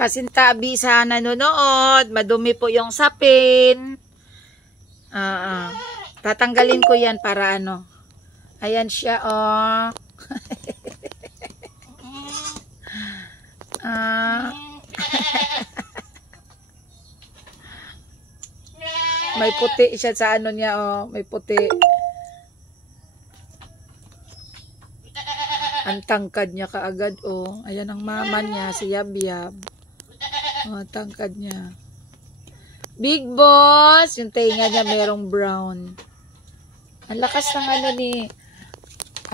Pasintabi sa nanonood. Madumi po yung sapin. Tatanggalin ko yan para ano. Ayan siya, oh. May puti siya sa ano niya, oh. May puti. Ang tangkad niya kaagad, oh. Ayan ang mama niya, si Yab-Yab. Oh, tangkad niya. Big Boss! Yung tenga niya merong brown. Ang lakas ng ano ni...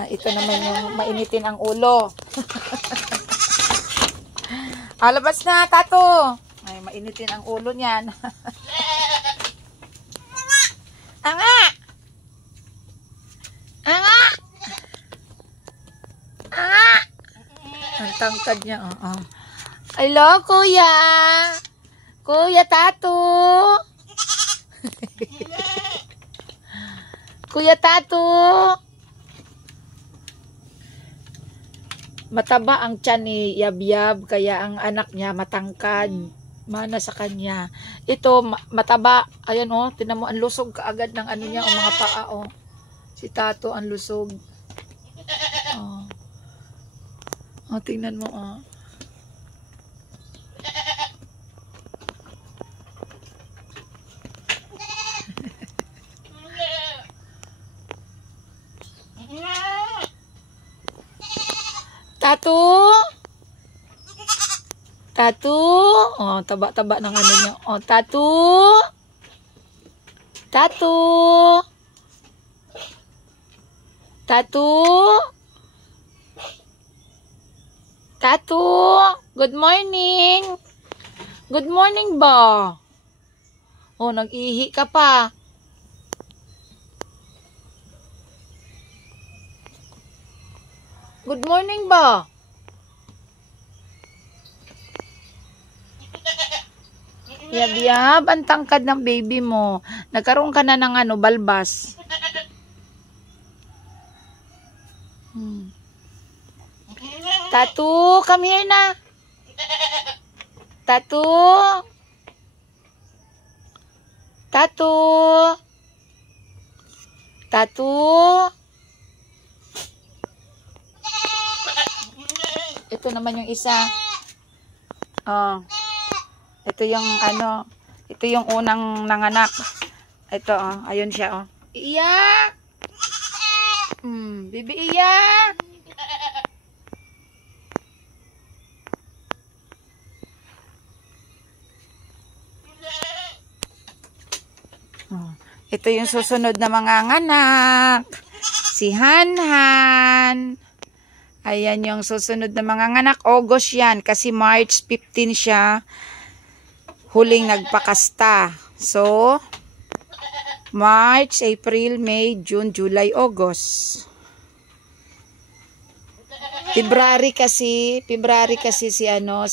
ito naman yung mainitin ang ulo. Labas na, Tato! Ay, mainitin ang ulo niyan. Anga! Anga! Anga! Ang tangkad niya, oh. Hello, Kuya! Kuya Tato! Kuya Tato! Mataba ang tiyan ni Yab-Yab, kaya ang anak niya matangkad. Mana sa kanya. Ito, mataba. Ayan, oh. Tinan mo, ang lusog kaagad ng ano niya, o mga paa, oh. Si Tato, ang lusog. Oh. Oh, tingnan mo, oh. Tato? Tato? Oh, taba-taba ng ano niya. Oh, Tato? Tato? Tato? Tato? Good morning. Good morning ba? Oh, nag-ihi ka pa. Good morning ba? Yab-Yab, ang tangkad ng baby mo. Nagkaroon ka na ng ano, balbas. Tato, come here na. Tato. Tato. Tato. Ito naman yung isa. Oh. Ito yung ano, ito yung unang nanganak. Ito, oh, ayun siya, oh. Iiyak. Bibi iyak. Oh. Ito yung susunod na mga nganak. Si Hanhan. Ayan yung susunod na mga nganak. August yan. Kasi March 15 siya. Huling nagpakasta. So, March, April, May, June, July, August. February kasi si ano,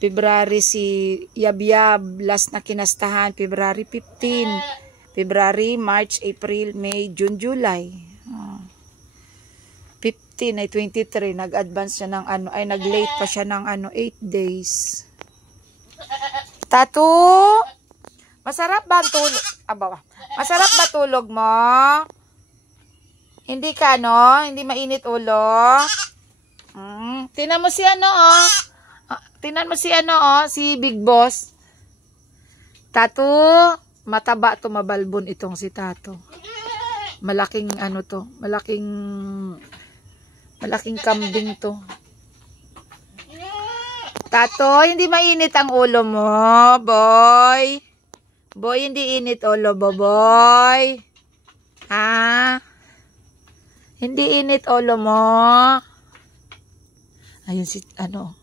February si Yab-Yab. Last na kinastahan. February 15. February, March, April, May, June, July. 15 ay 23, nag-advance siya ng ano, ay nag-late pa siya ng ano, 8 days. Tato, masarap ba tulog? Masarap ba tulog mo? Hindi ka, no? Hindi mainit ulo? Tinan mo si ano, oh. Tinan mo si ano, oh, si Big Boss. Tato, mataba to, mabalbon itong si Tato. Malaking ano to, malaking kambing to. Tato, hindi mainit ang ulo mo, boy. Boy, hindi init ulo mo, boy. Ha? Hindi init ulo mo. Ayun si, ano,